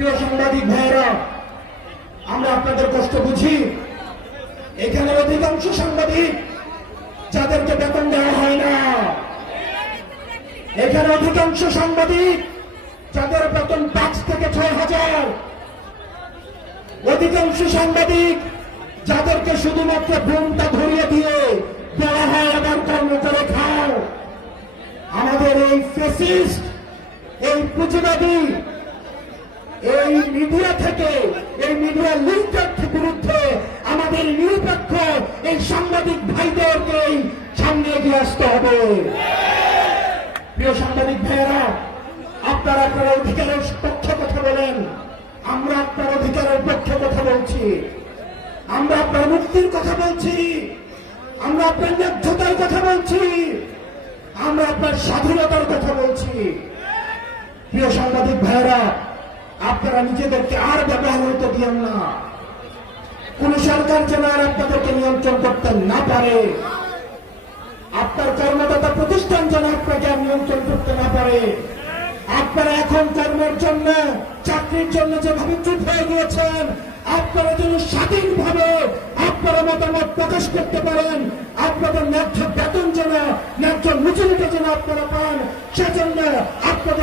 প্রিয় সাংবাদিক ভাইয়েরা, আমরা আপনাদের কষ্ট বুঝি, এখানে অধিকাংশ সাংবাদিক যাদেরকে বেতন দেওয়া হয় না। এখানে অধিকাংশ সাংবাদিক যাদের বেতন পাঁচ থেকে ছয় হাজার। অধিকাংশ সাংবাদিক যাদেরকে শুধুমাত্র ঘুমটা ধরিয়ে দিয়ে দেওয়া হয় আবার কর্ম করে খাও আমাদের এই ফেসিস্ট এই পুঁজিবাদী এই মিডিয়া থেকে, এই মিডিয়া লিঙ্কের বিরুদ্ধে আমাদের নিরপেক্ষ এই সাংবাদিক ভাইদেরকেই সামনে এগিয়ে আসতে হবে। প্রিয় সাংবাদিক ভাইয়েরা, আপনারা আপনার অধিকারের পক্ষে কথা বলেন, আমরা আপনার অধিকারের পক্ষে কথা বলছি। আমরা আপনার মুক্তির কথা বলছি, আমরা আপনার ন্যায্যতার কথা বলছি, আমরা আপনার স্বাধীনতার কথা বলছি। প্রিয় সাংবাদিক ভাইয়েরা আপনারা নিজেদেরকে আর ব্যবহার হতে দিয়েন না। কোন সরকার যেন আর আপনাদেরকে নিয়ন্ত্রণ করতে না পারে। আপনার কর্মদাতা প্রতিষ্ঠান যেন আপনাকে আর নিয়ন্ত্রণ করতে না পারে। আপনারা এখন কর্মের জন্য, চাকরির জন্য যেভাবে চুপ হয়ে গিয়েছেন, আপনারা যেন স্বাধীনভাবে আপনারা মতামত প্রকাশ করতে পারেন। আপনাদের ন্যায্য বেতন যেন, ন্যায্য মজুরিটা যেন আপনারা পান, সেজন্য হবে